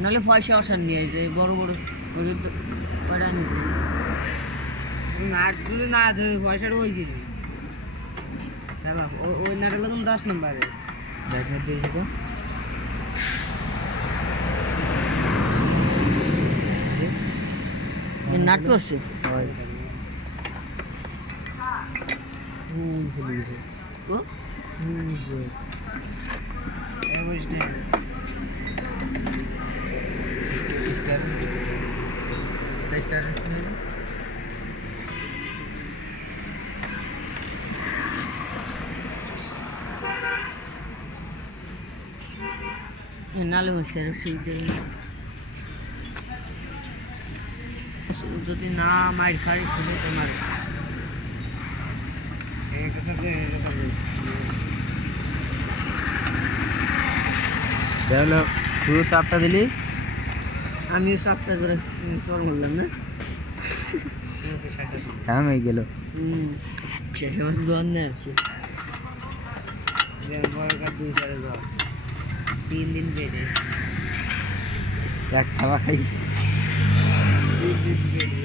নাহলে পয়সা অসার নিয়ে যায় বড় বড় ওরা আর না ধরে পয়সাটা ওই ও- ওই নাটক তখন দশ নম্বরে নাট করছে। ও? স্টার নালে হচ্ছে সেই জন্য যদি না মার। খাড়ি ছিল তোমার তাহলে পুরো চাপটা দিলি। আমি সবটা ধরে চল বললাম না? কাম হয়ে গেল। শেষে আমার জ্বর না আছে তিন দিন বেড়ে এক খাওয়া খাই তিন দিন বেড়ে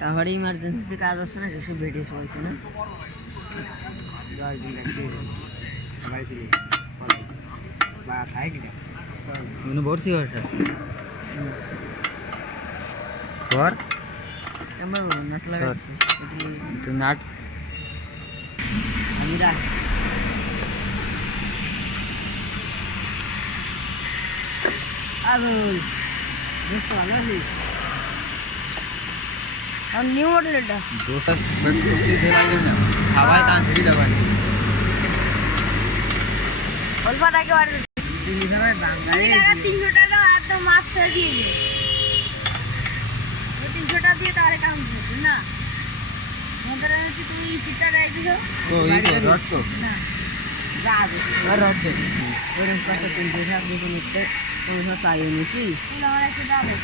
তারপরে ইমার্জেন্সিতে কাজ আছে না সেসব বেডে শোয়াইছে না? দশ দিন কাটছি বাড়ি ছিল বা খাই কিনা মানে ভর্তি হওয়াটা কর আমার নাট লাগাইছি তো নাট আমি রাখ আগুন বুঝতে পারলি আর নিউ মডেল এটা দোসা বেড করতে দে লাগে না খাওয়াই তান ছিড়ি দেবাই অল্প টাকা বাড়ি দিলিখানে দাম গাড়ি তিনশো টাকা আর তো মাছ ছেড়ে দিয়ে দিও ওই তিনশো টাকা দিয়ে তাহলে কাম করছে না আমাদের হচ্ছে তুমি সিটটা রেখেছো তো এই তো রট তো না যাবে আর রদ্দে ওরকম কথা তিনশো সাত দুশো নিতে কোনো চাই নিছি তাহলে আমার একটু যাবে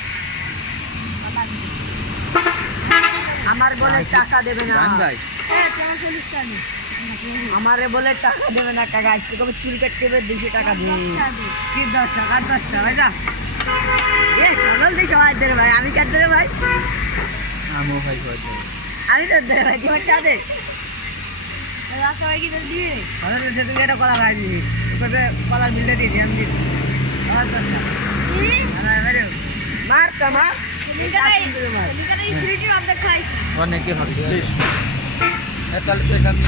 আমার বলে টাকা দেবে না। জান ভাই। হ্যাঁ আমারে বলে টাকা দেবে না টাকা আজকে কবে চুল কাটতে হবে দুশো টাকা টাকা কি দশ টাকা দশ টাকা ভাই যা। এ সরল দিই সবাই দেবে ভাই। আমি কাট দেবে ভাই। আমও ভাই ভাই আমি তো দেবে ভাই তোমার চা দে তাহলে আর সবাই কি তাহলে দিবে আমাদের দেশে তুমি একটা কলা দিবি। কলার বিলটা দিয়ে দিই আমি দিই। মার তো মার অনেকে ভাবছে তাহলে তো এখানে